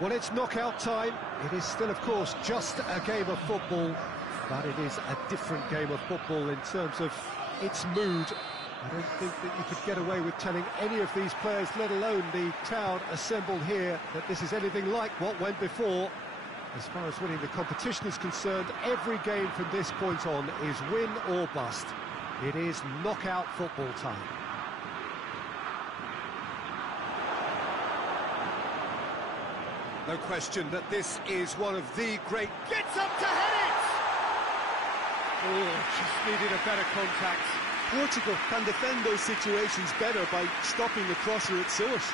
Well, it's knockout time. It is still, of course, just a game of football, but it is a different game of football in terms of its mood. I don't think that you could get away with telling any of these players, let alone the crowd assembled here, that this is anything like what went before. As far as winning the competition is concerned, every game from this point on is win or bust. It is knockout football time. No question that this is one of the great... Gets up to head it! Oh, just needed a better contact. Portugal can defend those situations better by stopping the crosser at source.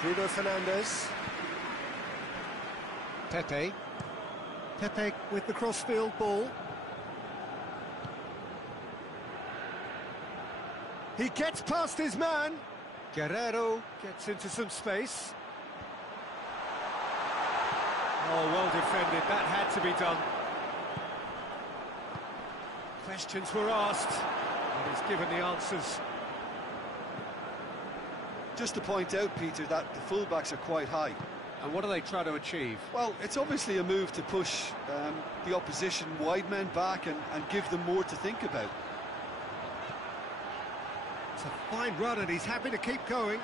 Bruno Fernandes. Pepe. Pepe with the crossfield ball. He gets past his man. Guerrero gets into some space. Oh, well defended. That had to be done. Questions were asked, and he's given the answers. Just to point out, Peter, that the fullbacks are quite high. And what are they trying to achieve? Well, it's obviously a move to push the opposition wide men back and give them more to think about. It's a fine run, and he's happy to keep going.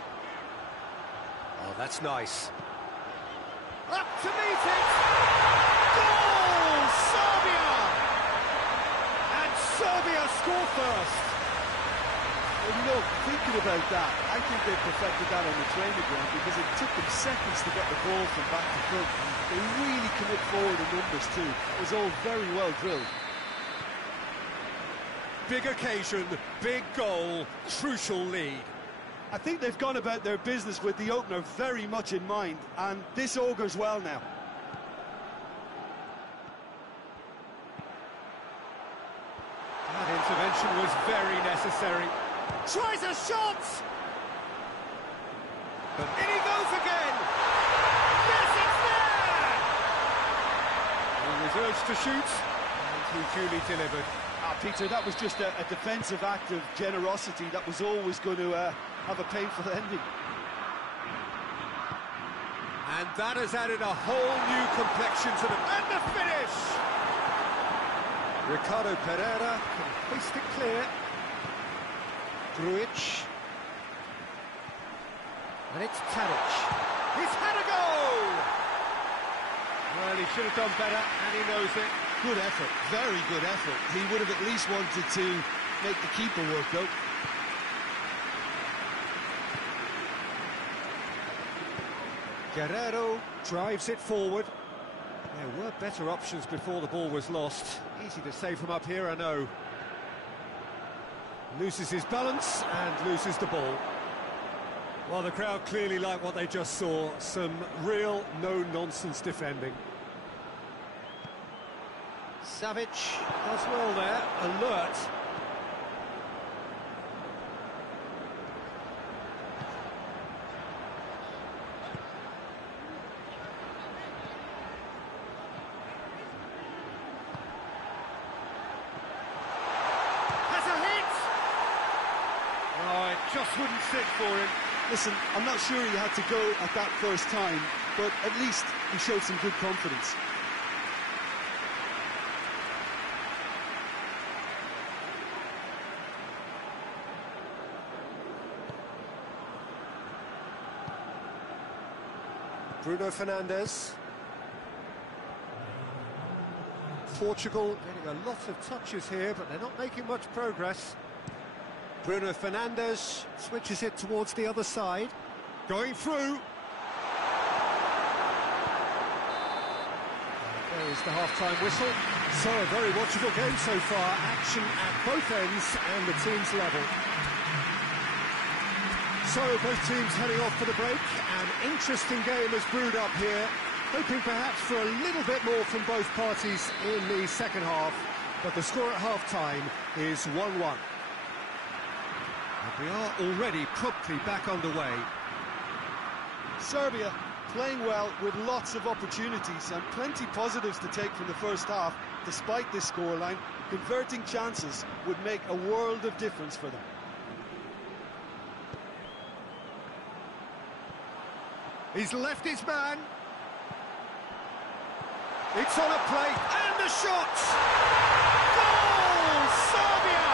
Oh, that's nice. Up to meet it! Goal! Serbia! And Serbia score first! Well, you know, thinking about that, I think they perfected that on the training ground because it took them seconds to get the ball from back to front. And they really commit forward in numbers too. It was all very well drilled. Big occasion, big goal, crucial lead. I think they've gone about their business with the opener very much in mind, and this augurs well now. That intervention was very necessary. Tries a shot! But in he goes again! Yes, it's there! He was urged to shoot, and he duly delivered. Peter, that was just a defensive act of generosity that was always going to have a painful ending. And that has added a whole new complexion to the... And the finish! Ricardo Pereira can hoist it clear. Grujic. And it's Tadic. He's had a goal! Well, he should have done better, and he knows it. Good effort, very good effort. He would have at least wanted to make the keeper work, though. Guerrero drives it forward. There were better options before the ball was lost. Easy to say from up here, I know. Loses his balance and loses the ball. Well, the crowd clearly like what they just saw. Some real no-nonsense defending. Savic does well there, alert. Has a hit! Oh, it just wouldn't sit for him. Listen, I'm not sure he had to go at that first time, but at least he showed some good confidence. Bruno Fernandes. Portugal getting a lot of touches here, but they're not making much progress. Bruno Fernandes switches it towards the other side. Going through. There is the half-time whistle. So, a very watchable game so far. Action at both ends and the team's level. So, both teams heading off for the break. An interesting game has brewed up here. Hoping perhaps for a little bit more from both parties in the second half. But the score at half-time is 1-1. And we are already promptly back underway. Serbia playing well with lots of opportunities and plenty positives to take from the first half. Despite this scoreline, converting chances would make a world of difference for them. He's left his man. It's on a plate, and the shot! Goal! Serbia!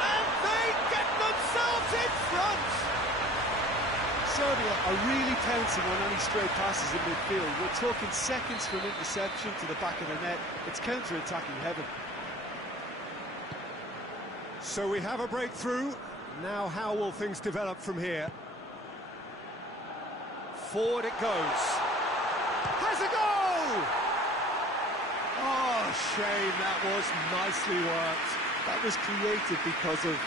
And they get themselves in front! Serbia are really pouncing on any stray passes in midfield. We're talking seconds from interception to the back of the net. It's counter-attacking heaven. So we have a breakthrough. Now how will things develop from here? Forward it goes. Has a goal! Oh, shame, that was nicely worked. That was created because of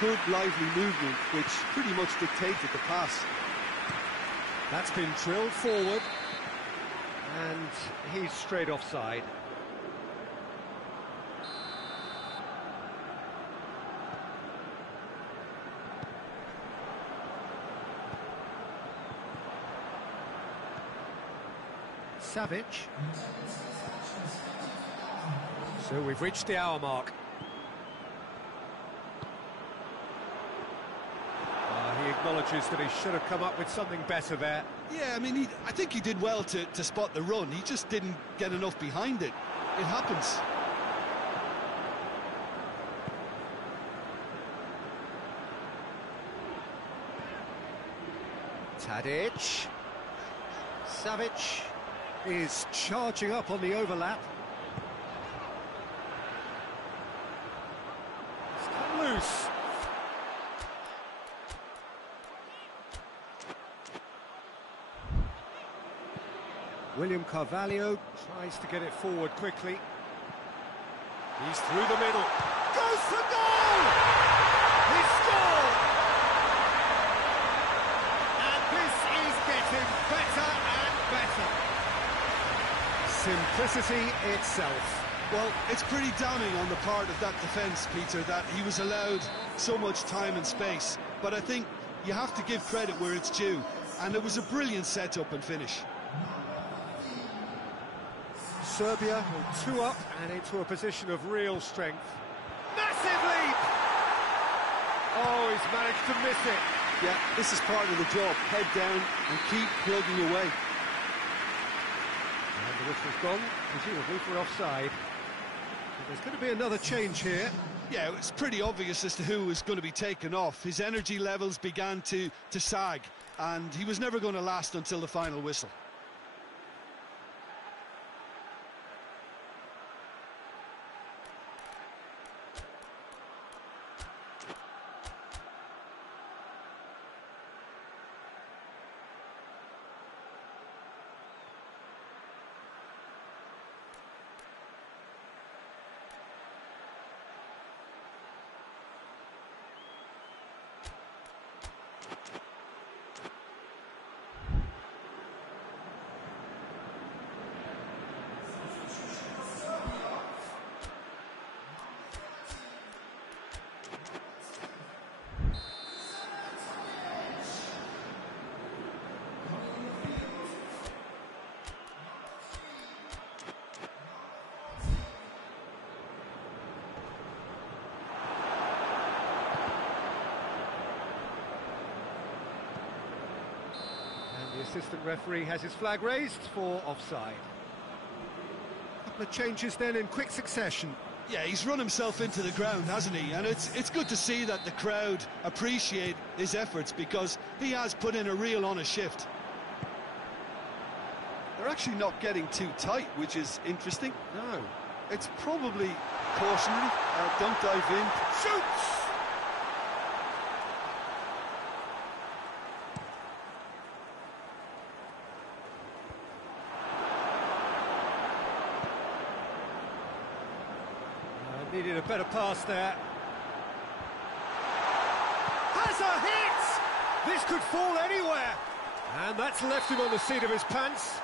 good, lively movement, which pretty much dictated the pass. That's been drilled forward, and he's straight offside. Savic. So we've reached the hour mark. He acknowledges that he should have come up with something better there. Yeah, I mean, I think he did well to spot the run. He just didn't get enough behind it. It happens. Tadic. Savic is charging up on the overlap. It's come loose. William Carvalho tries to get it forward quickly. He's through the middle. Goes for goal! He scored! And this is getting better and better. Simplicity itself. Well, it's pretty damning on the part of that defence, Peter, that he was allowed so much time and space. But I think you have to give credit where it's due. And it was a brilliant set-up and finish. Serbia two up and into a position of real strength. Massive leap! Oh, he's managed to miss it. Yeah, this is part of the job. Head down and keep plugging away. And the whistle's gone, presumably for offside. But there's going to be another change here. Yeah, it's pretty obvious as to who was going to be taken off. His energy levels began to sag, and he was never going to last until the final whistle. The assistant referee has his flag raised for offside. A couple of changes then in quick succession. Yeah, he's run himself into the ground, hasn't he? And it's good to see that the crowd appreciate his efforts, because he has put in a real honest shift. They're actually not getting too tight, which is interesting. No. It's probably cautionary. Don't dive in. Shoots! Needed a better pass there. Has a hit! This could fall anywhere. And that's left him on the seat of his pants.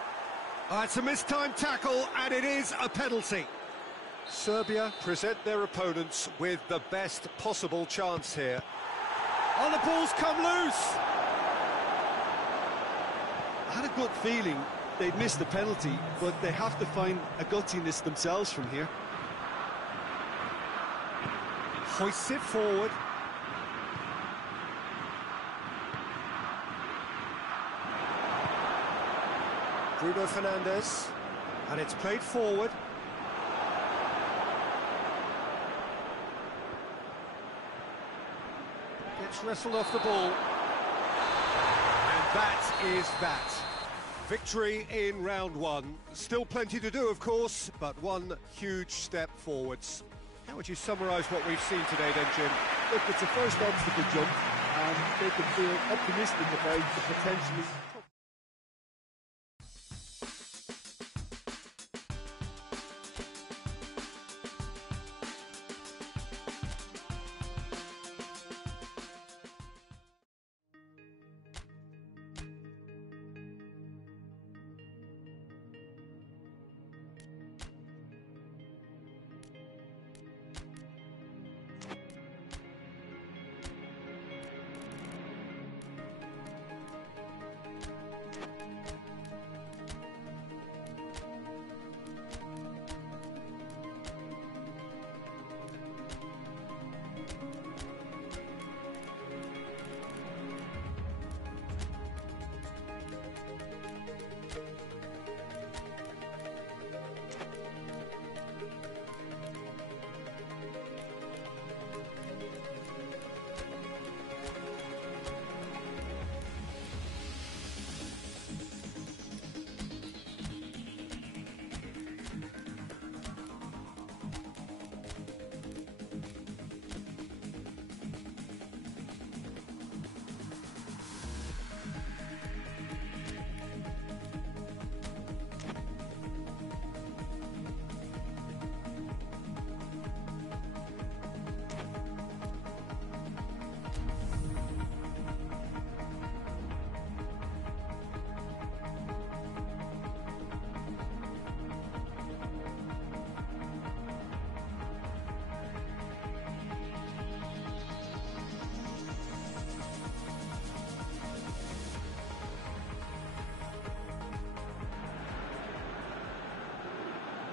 It's a mistimed tackle, and it is a penalty. Serbia present their opponents with the best possible chance here. Oh, the ball's come loose! I had a good feeling they'd missed the penalty, but they have to find a gutsiness themselves from here. Hoists it forward. Bruno Fernandes, and it's played forward. Gets wrestled off the ball. And that is that. Victory in round one. Still plenty to do, of course, but one huge step forwards. How would you summarise what we've seen today then, Jim? Look, it's a first obstacle jump, and they can feel optimistic about the potentially...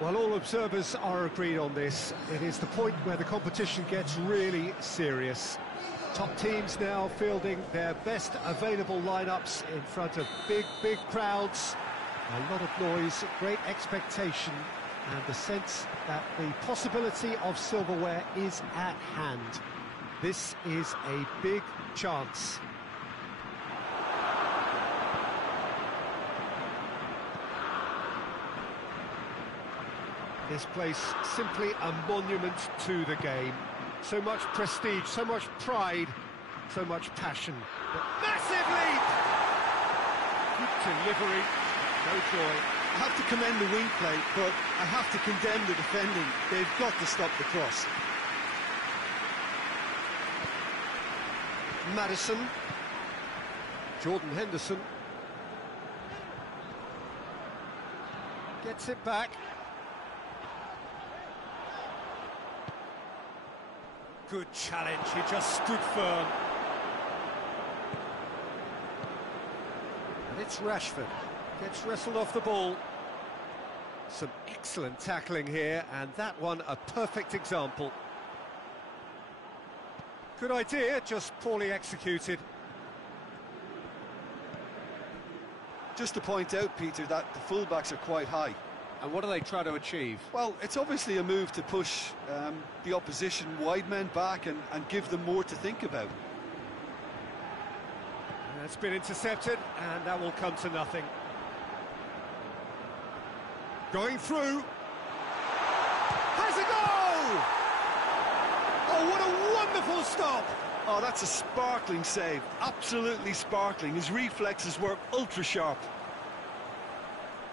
Well, all observers are agreed on this. It is the point where the competition gets really serious. Top teams now fielding their best available lineups in front of big crowds. A lot of noise, great expectation, and the sense that the possibility of silverware is at hand. This is a big chance. This place simply a monument to the game. So much prestige, so much pride, so much passion. But massive leap! Good delivery, no joy. I have to commend the wing play, but I have to condemn the defending. They've got to stop the cross. Maddison. Jordan Henderson. Gets it back. Good challenge, he just stood firm. And it's Rashford, gets wrestled off the ball. Some excellent tackling here, and that one a perfect example. Good idea, just poorly executed. Just to point out, Peter, that the fullbacks are quite high. And what do they try to achieve? Well, it's obviously a move to push the opposition wide men back and give them more to think about. That's been intercepted, and that will come to nothing. Going through. Has a goal! Oh, what a wonderful stop! Oh, that's a sparkling save. Absolutely sparkling. His reflexes work ultra sharp.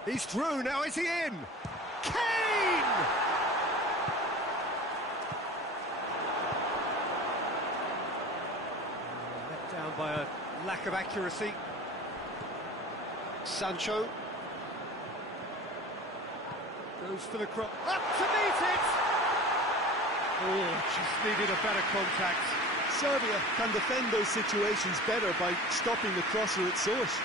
He's through, now is he in? Kane! Let down by a lack of accuracy. Sancho. Goes for the cross. Up to meet it! Oh, just needed a better contact. Serbia can defend those situations better by stopping the crosser at source.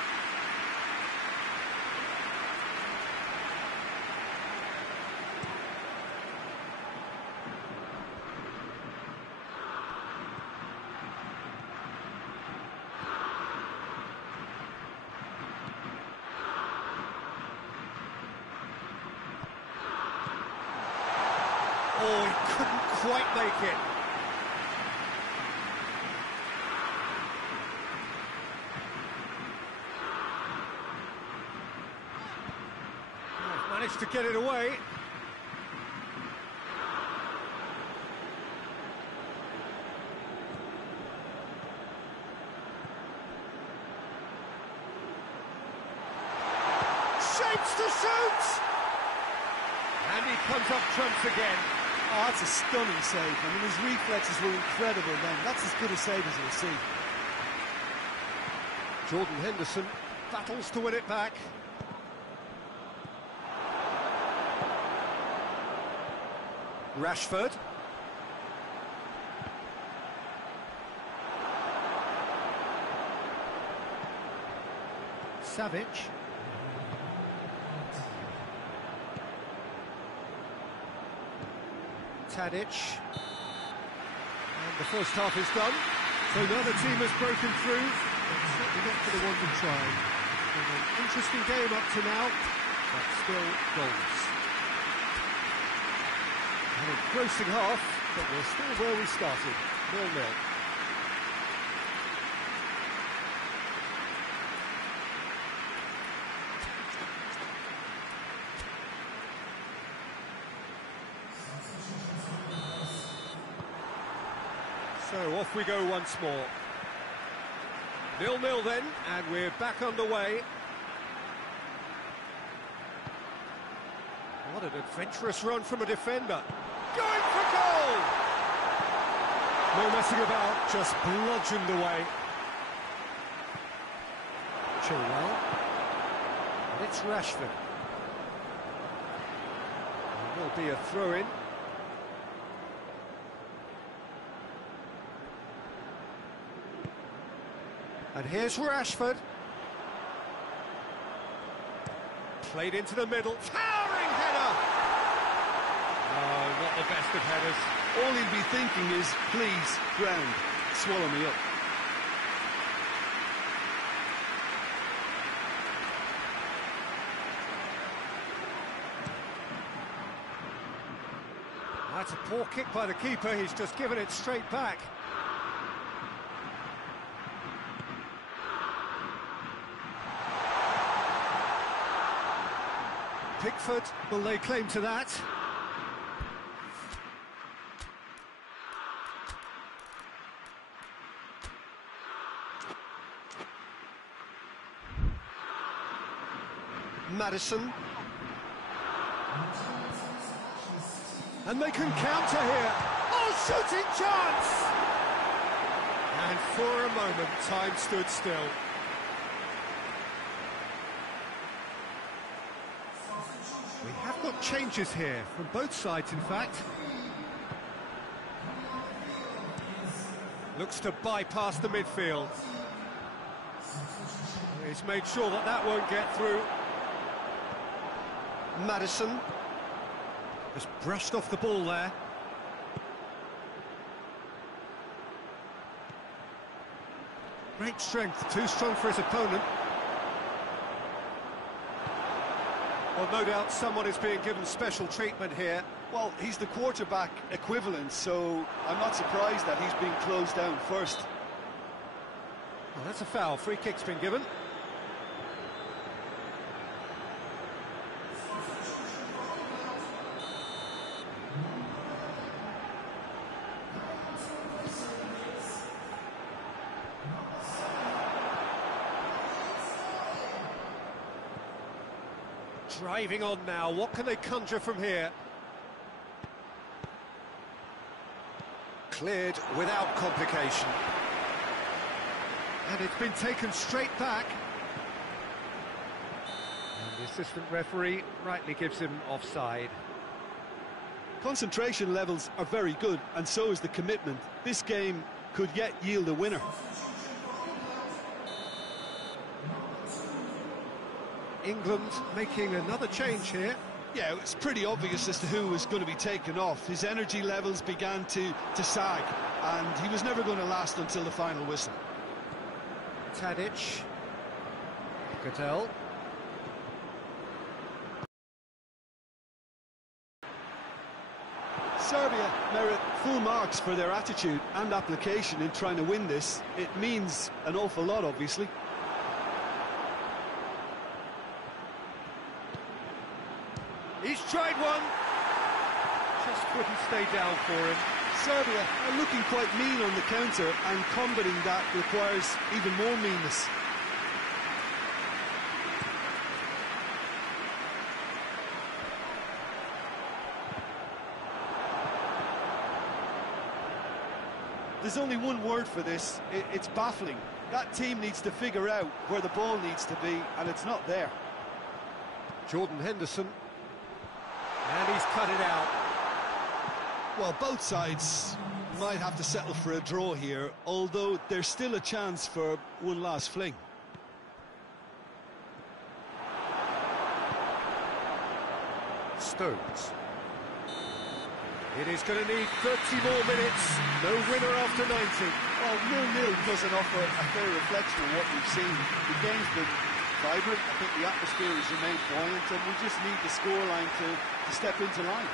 Oh, he couldn't quite make it. Oh, managed to get it away. Shapes to shoot! And he comes up trumps again. Oh, that's a stunning save. I mean, his reflexes were incredible then. That's as good a save as you'll see. Jordan Henderson battles to win it back. Rashford. Savic. Tadic. And the first half is done. So now the team has broken through. But certainly not for the want of trying. An interesting game up to now, but still goals. An engrossing half, but we're still where we started. 0-0. So off we go once more. 0-0 then, and we're back underway. What an adventurous run from a defender. Going for goal! No messing about, just bludgeoned away. Chilwell. And it's Rashford. There will be a throw-in. And here's Rashford. Played into the middle. Towering header! Oh, not the best of headers. All he'd be thinking is, please, ground, swallow me up. That's a poor kick by the keeper. He's just given it straight back. Pickford will lay claim to that. Maddison. And they can counter here. Oh, shooting chance! And for a moment, time stood still. We have got changes here, from both sides in fact. Looks to bypass the midfield. He's made sure that that won't get through. Maddison. Just brushed off the ball there. Great strength, too strong for his opponent. Well, no doubt someone is being given special treatment here. Well, he's the quarterback equivalent, so I'm not surprised that he's being closed down first. Well, that's a foul. Free kick's been given. Driving on now, what can they conjure from here? Cleared without complication. And it's been taken straight back. And the assistant referee rightly gives him offside. Concentration levels are very good, and so is the commitment. This game could yet yield a winner. England making another change here. Yeah, it's pretty obvious as to who was going to be taken off. His energy levels began to sag, and he was never going to last until the final whistle. Tadic. Cattell. Serbia merit full marks for their attitude and application in trying to win this. It means an awful lot, obviously. He's tried one. Just couldn't stay down for him. Serbia are looking quite mean on the counter, and combating that requires even more meanness. There's only one word for this. It's baffling. That team needs to figure out where the ball needs to be, and it's not there. Jordan Henderson. And he's cut it out. Well, both sides might have to settle for a draw here, although there's still a chance for one last fling. Stones. It is going to need 30 more minutes. No winner after 90. Well, 0-0 doesn't offer a fair reflection of what we've seen. The game's been vibrant. I think the atmosphere has remained buoyant, and we just need the scoreline to step into line.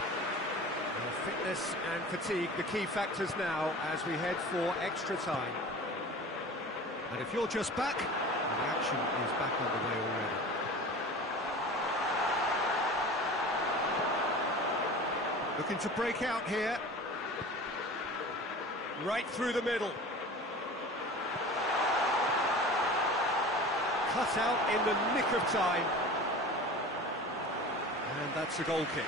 Well, fitness and fatigue, the key factors now as we head for extra time. And if you're just back, the action is back on the way already. Looking to break out here. Right through the middle. Cut out in the nick of time. And that's a goal kick.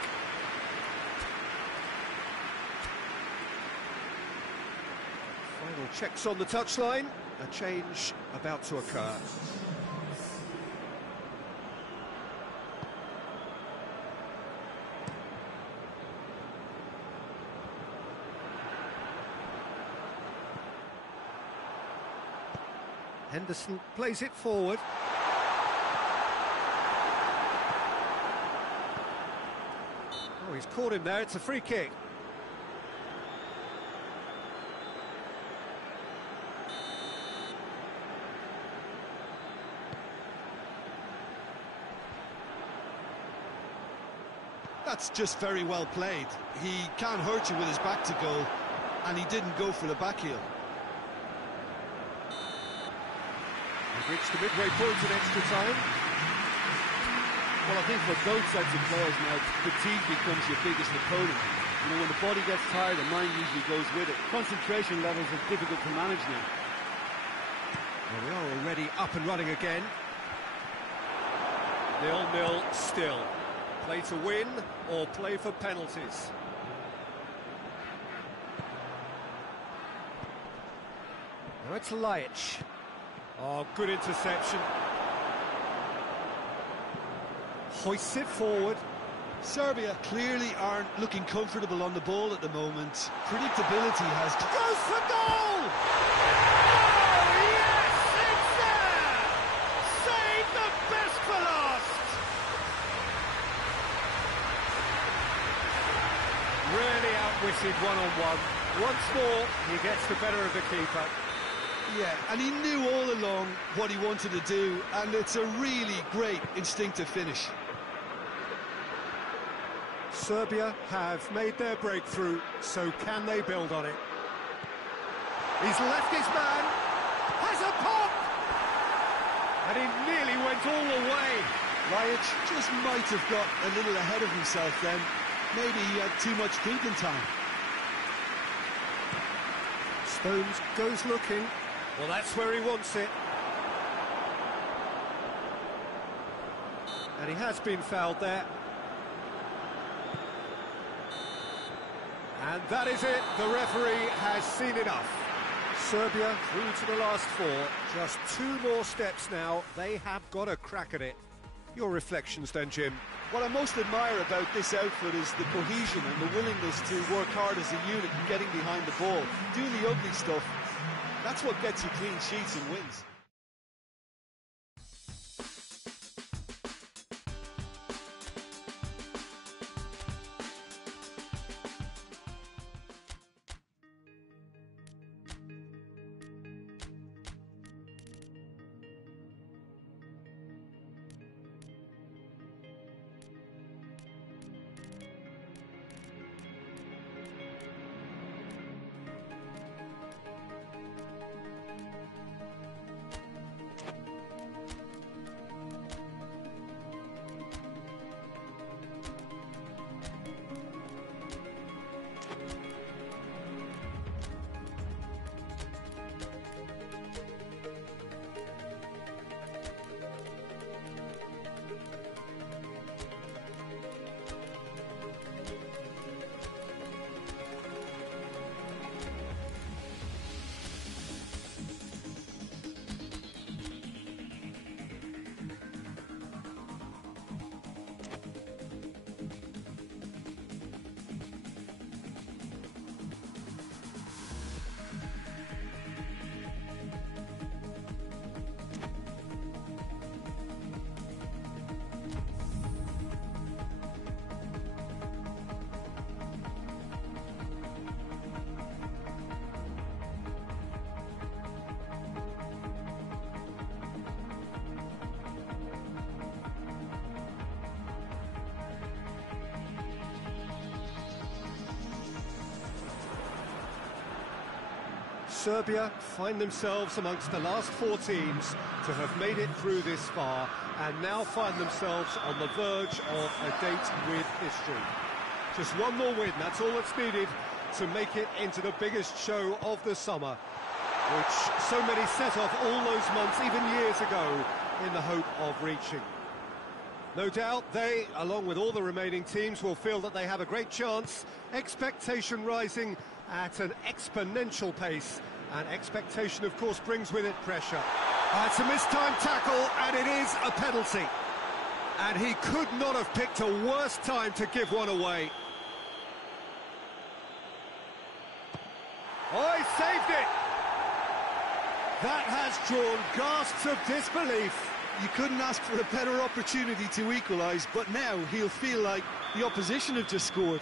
Final checks on the touchline. A change about to occur. Henderson plays it forward. Oh, he's caught him there. It's a free kick. That's just very well played. He can't hurt you with his back to goal, and he didn't go for the back heel. We've reached the midway point in extra time. Well, I think for both sets of players now, fatigue becomes your biggest opponent. You know, when the body gets tired, the mind usually goes with it. Concentration levels are difficult to manage now. Well, we are already up and running again. 0-0 still. Play to win or play for penalties. Now it's Lajic. Oh, good interception. Hoists it forward. Serbia clearly aren't looking comfortable on the ball at the moment. Predictability has... Goes for goal! Oh, yes, it's there! Save the best for last! Really outwitted one-on-one. Once more, he gets the better of the keeper. Yeah, and he knew all along what he wanted to do, and it's a really great instinctive finish. Serbia have made their breakthrough, so can they build on it? He's left his man, has a pop! And he nearly went all the way. Lajic just might have got a little ahead of himself then. Maybe he had too much thinking time. Stones goes looking. Well, that's where he wants it. And he has been fouled there. And that is it. The referee has seen enough. Serbia through to the last four. Just 2 more steps now. They have got a crack at it. Your reflections then, Jim? What I most admire about this outfit is the cohesion and the willingness to work hard as a unit and getting behind the ball. Do the ugly stuff. That's what gets you clean sheets and wins. Serbia find themselves amongst the last 4 teams to have made it through this far, and now find themselves on the verge of a date with history. Just one more win, that's all that's needed to make it into the biggest show of the summer, which so many set off all those months, even years ago, in the hope of reaching. No doubt they, along with all the remaining teams, will feel that they have a great chance. Expectation rising at an exponential pace, and expectation, of course, brings with it pressure. It's a mistimed tackle, and it is a penalty. And he could not have picked a worse time to give one away. Oh, he saved it! That has drawn gasps of disbelief. You couldn't ask for a better opportunity to equalise, but now he'll feel like the opposition have just scored.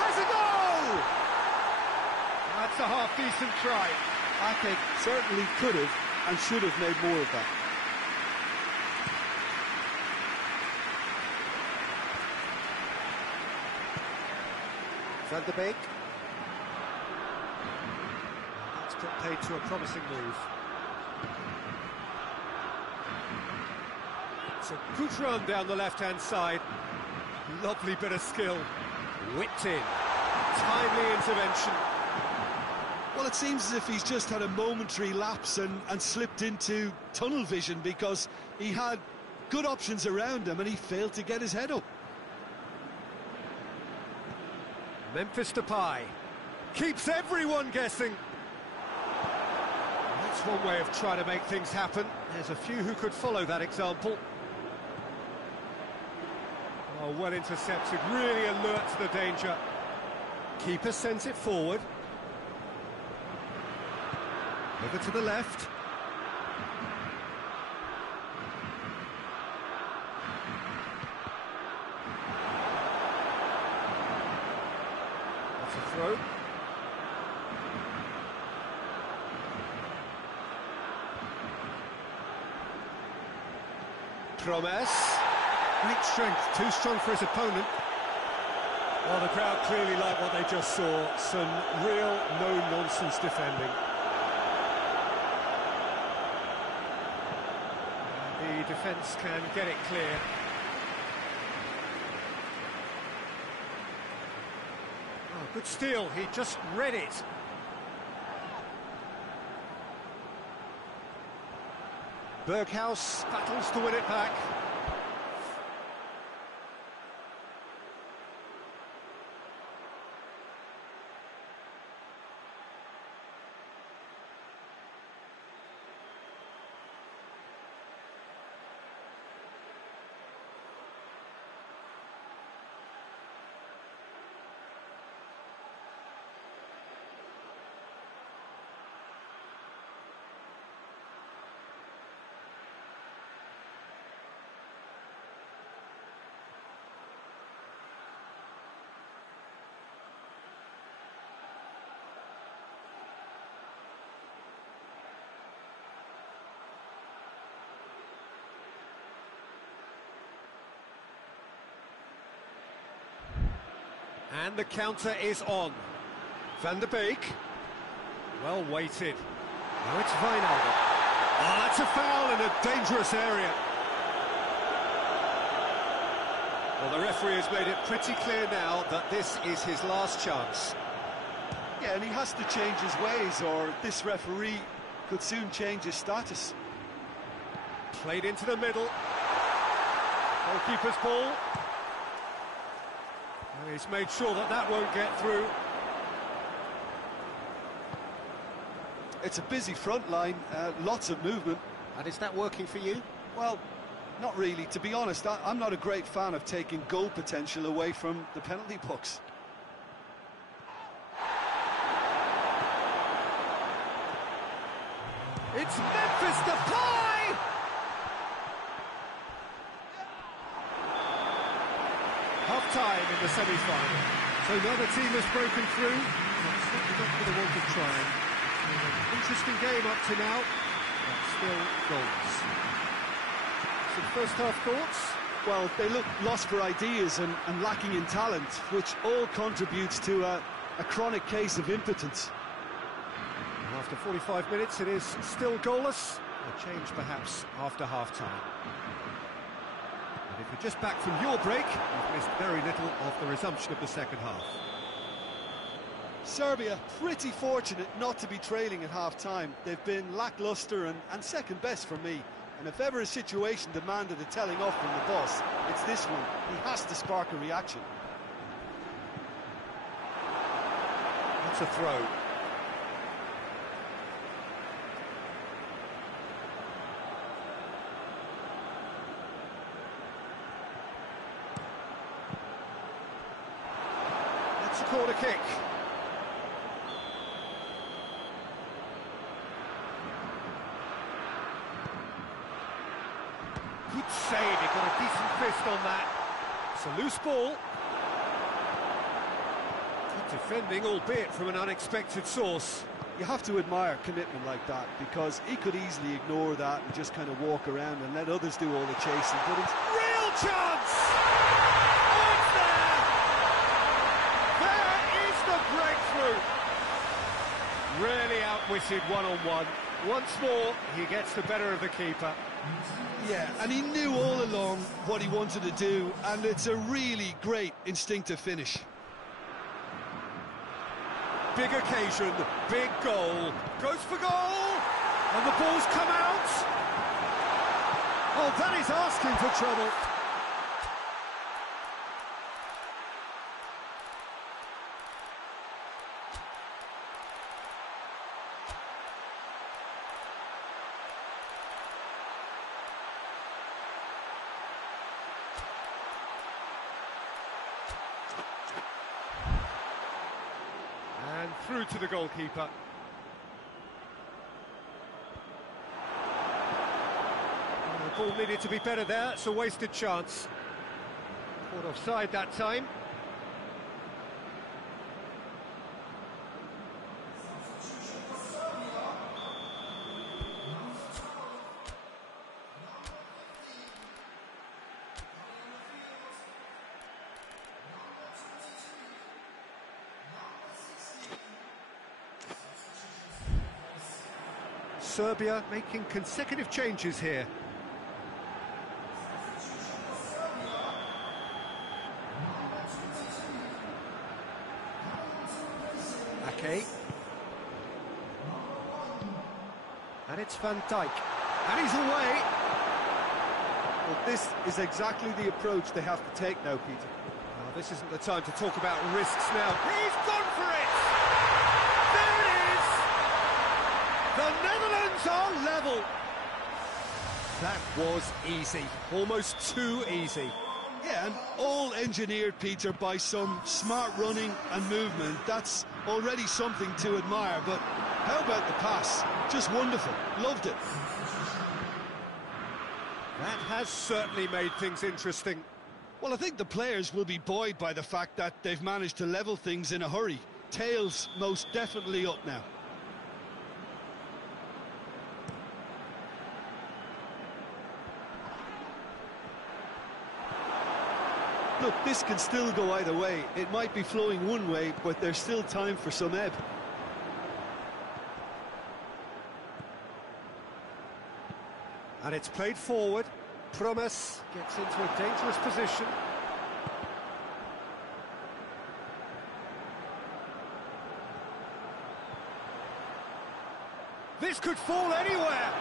Has a goal! That's a half-decent try. I think certainly could have and should have made more of that. Van der Beek. That's put paid to a promising move. It's a good run down the left-hand side. Lovely bit of skill. Whipped in. Timely intervention. Well, it seems as if he's just had a momentary lapse and slipped into tunnel vision, because he had good options around him and he failed to get his head up. Memphis Depay keeps everyone guessing. That's one way of trying to make things happen. There's a few who could follow that example. Oh, well intercepted, really alert to the danger. Keeper sends it forward. Over to the left. Throw. Promes. Great strength, too strong for his opponent. Well, the crowd clearly like what they just saw. Some real no-nonsense defending. The defence can get it clear. Good steal, he just read it. Berghaus battles to win it back. And the counter is on. Van der Beek. Well weighted. Now it's Wijnaldum. Oh, that's a foul in a dangerous area. Well, the referee has made it pretty clear now that this is his last chance. Yeah, and he has to change his ways, or this referee could soon change his status. Played into the middle. Goalkeeper's ball. And he's made sure that that won't get through. It's a busy front line, lots of movement. And is that working for you? Well, not really. To be honest, I'm not a great fan of taking goal potential away from the penalty box. It's Memphis Depay! Half-time in the semi-final. So another team has broken through. It's certainly not for the want of trying. An interesting game up to now, but still goals. Some first-half thoughts? Well, they look lost for ideas and lacking in talent, which all contributes to a chronic case of impotence. After 45 minutes, it is still goalless. A change, perhaps, after half-time. And if you're just back from your break, you've missed very little of the resumption of the second half. Serbia pretty fortunate not to be trailing at half-time. They've been lacklustre and second best for me. And if ever a situation demanded a telling off from the boss, it's this one. He has to spark a reaction. That's a throw. That's a corner kick. Good save, he got a decent fist on that. It's a loose ball. Good defending, albeit from an unexpected source. You have to admire commitment like that, because he could easily ignore that and just kind of walk around and let others do all the chasing. But it's Real chance! Oh, it's there! There is the breakthrough! Really outwitted one-on-one. Once more, he gets the better of the keeper. Yeah, and he knew all along what he wanted to do, and it's a really great instinctive finish. Big occasion, big goal, goes for goal, and the ball's come out. Oh, that is asking for trouble. And through to the goalkeeper. The ball needed to be better there, it's a wasted chance. Caught offside that time. Serbia making consecutive changes here. Ake. And it's Van Dijk. And he's away. Well, this is exactly the approach they have to take now, Peter. Well, this isn't the time to talk about risks now. He's gone for it! There it is! The Netherlands are level. That was easy, almost too easy. Yeah, and all engineered, Peter, by some smart running and movement. That's already something to admire, but how about the pass? Just wonderful. Loved it. That has certainly made things interesting. Well, I think the players will be buoyed by the fact that they've managed to level things in a hurry. Tails most definitely up now. Look, this can still go either way. It might be flowing one way, but there's still time for some ebb. And it's played forward. Promes gets into a dangerous position. This could fall anywhere.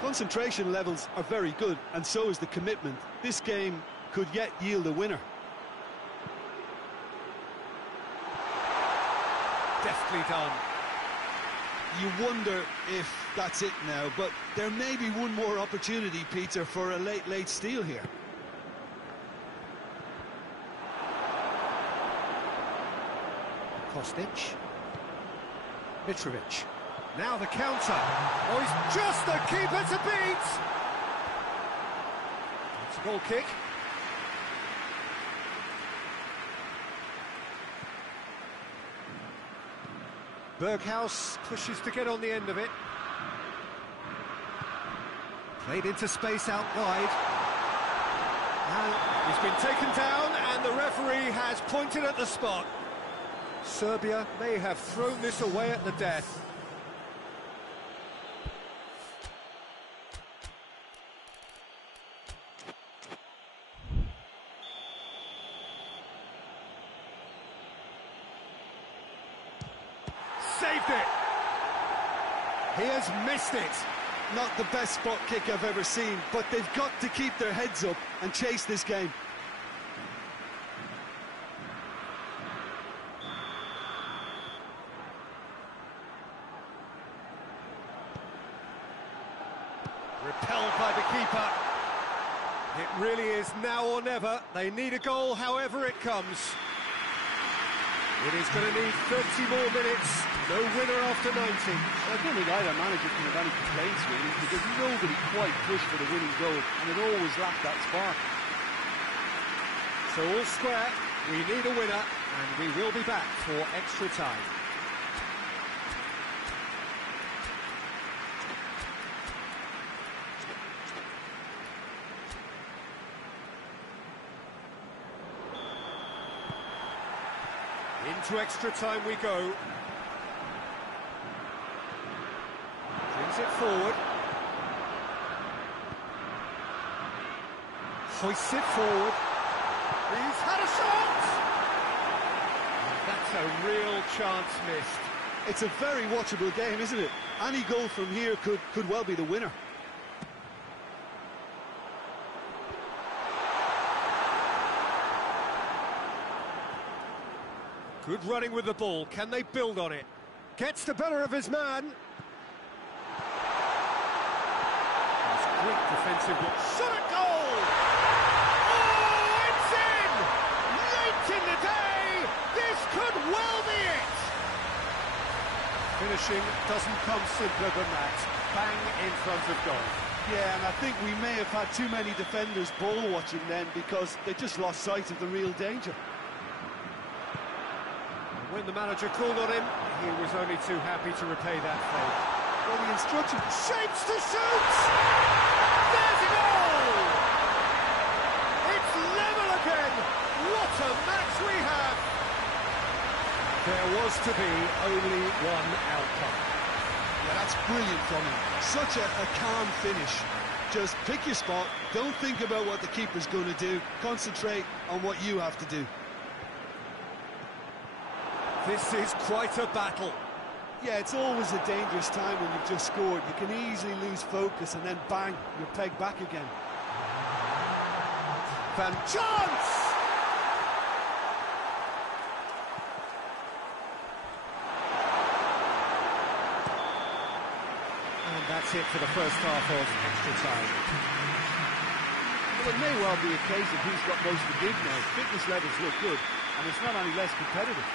Concentration levels are very good, and so is the commitment. This game could yet yield a winner. Deftly done. You wonder if that's it now, but there may be one more opportunity, Peter, for a late steal here. Kostic. Mitrovic. Now the counter. Oh, he's just the keeper to beat. It's a goal kick. Berghaus pushes to get on the end of it. Played into space out wide. And he's been taken down, and the referee has pointed at the spot. Serbia may have thrown this away at the death. Saved it! He has missed it! Not the best spot kick I've ever seen, but they've got to keep their heads up and chase this game. Repelled by the keeper. It really is now or never. They need a goal however it comes. It is going to need 30 more minutes. No winner after 90. I don't think either manager can have any complaints really, because nobody quite pushed for the winning goal, and it always lacked that spark. So all square, we need a winner, and we will be back for extra time. Into extra time we go. Brings it forward. Hoists it forward. He's had a shot! And that's a real chance missed. It's a very watchable game, isn't it? Any goal from here could well be the winner. Good running with the ball. Can they build on it? Gets the better of his man. That's great defensive work. Shot at goal! Oh, it's in! Late in the day! This could well be it! Finishing doesn't come simpler than that. Bang in front of goal. Yeah, and I think we may have had too many defenders ball watching then, because they just lost sight of the real danger. When the manager called on him, he was only too happy to repay that favour. Well, the instruction... Shapes to shoot! There's a goal! It's level again! What a match we have! There was to be only one outcome. Yeah, that's brilliant from him. Such a calm finish. Just pick your spot, don't think about what the keeper's going to do, concentrate on what you have to do. This is quite a battle. Yeah, it's always a dangerous time when you've just scored. You can easily lose focus and then bang, you're pegged back again. Van chance! And that's it for the first half of extra time. Well, it may well be a case of who's got most to give now. Fitness levels look good, and it's not any less competitive.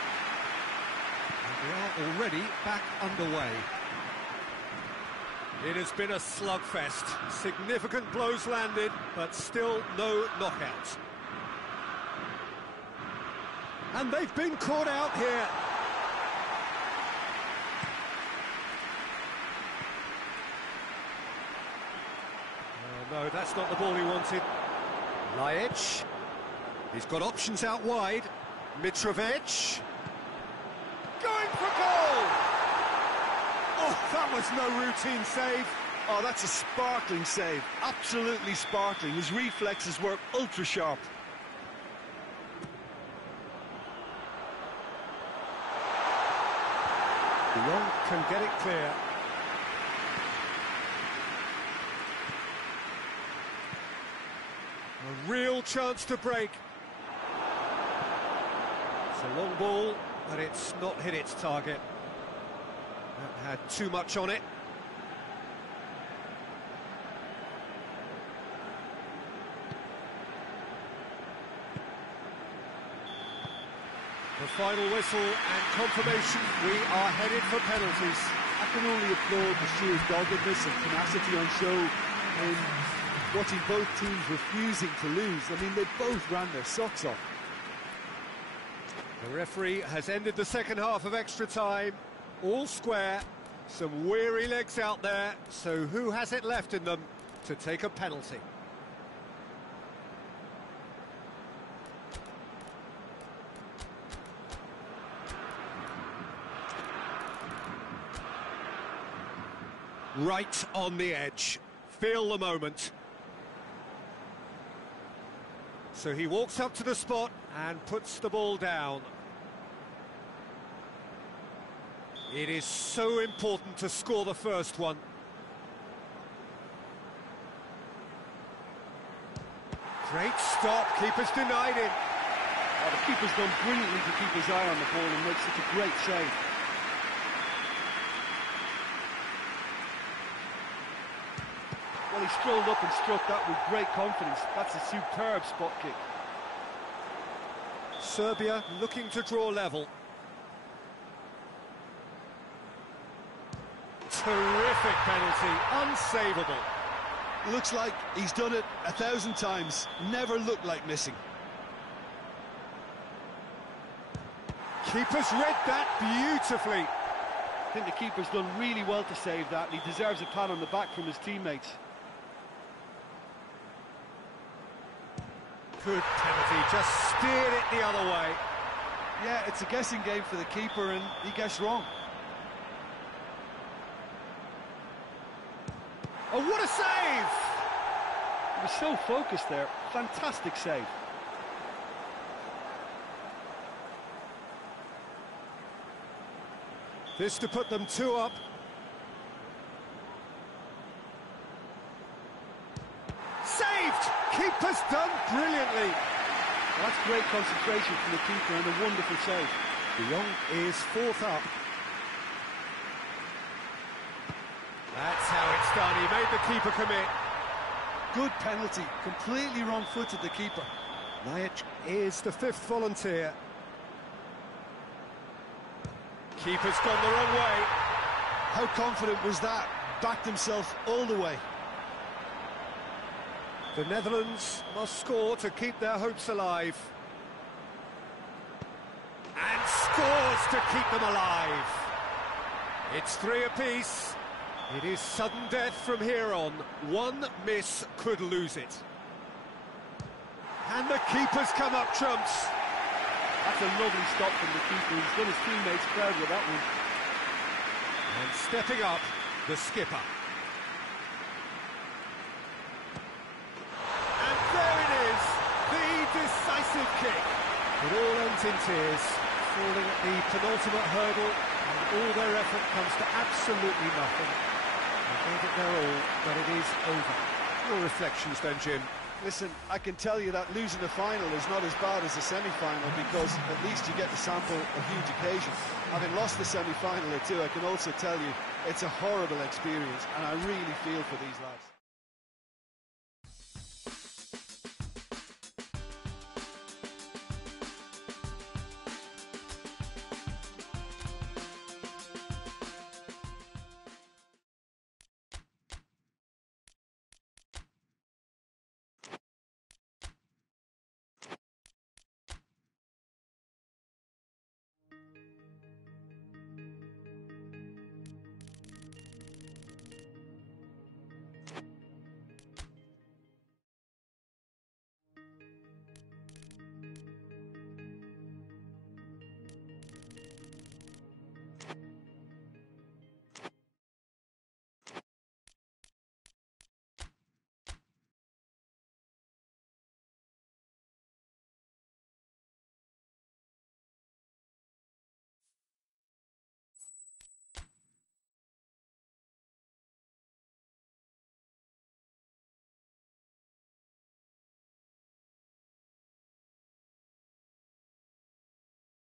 We are already back underway. It has been a slugfest. Significant blows landed, but still no knockout. And they've been caught out here. Oh, no, that's not the ball he wanted. Lajic. He's got options out wide. Mitrovic. Going for goal! Oh, that was no routine save. Oh, that's a sparkling save. Absolutely sparkling. His reflexes were ultra sharp. Bilo can get it clear. A real chance to break. It's a long ball, but it's not hit its target. That had too much on it. The final whistle and confirmation, we are headed for penalties. I can only applaud the sheer doggedness and tenacity on show in watching both teams refusing to lose. I mean, they both ran their socks off. The referee has ended the second half of extra time. All square, some weary legs out there, so who has it left in them to take a penalty? Right on the edge. Feel the moment. So he walks up to the spot and puts the ball down. It is so important to score the first one. Great stop, keeper's denied him. Oh, the keeper's done brilliantly to keep his eye on the ball and make such a great save. Well, he strolled up and struck that with great confidence. That's a superb spot kick. Serbia looking to draw level. Terrific penalty, unsavable. Looks like he's done it 1,000 times. Never looked like missing. Keeper's read that beautifully. I think the keeper's done really well to save that, and he deserves a pat on the back from his teammates. Good penalty, just steered it the other way. Yeah, it's a guessing game for the keeper, and he guessed wrong. Oh, what a save! He was so focused there. Fantastic save. This to put them 2 up. Saved! Keeper's done brilliantly. Well, that's great concentration from the keeper and a wonderful save. De Jong is 4th up. That's how it's done. He made the keeper commit. Good penalty. Completely wrong-footed, the keeper. Najic is the 5th volunteer. Keeper's gone the wrong way. How confident was that? Backed himself all the way. The Netherlands must score to keep their hopes alive. And scores to keep them alive. It's 3 apiece. It is sudden death from here on. One miss could lose it. And the keeper's come up trumps. That's a lovely stop from the keeper. He's done his teammates proud with that one. And stepping up, the skipper. And there it is, the decisive kick. It all ends in tears, falling at the penultimate hurdle, and all their effort comes to absolutely nothing. They gave it their all, but it is over. Your reflections then, Jim? Listen, I can tell you that losing the final is not as bad as the semi-final, because at least you get to sample a huge occasion. Having lost the semi-final or two, I can also tell you it's a horrible experience, and I really feel for these lads.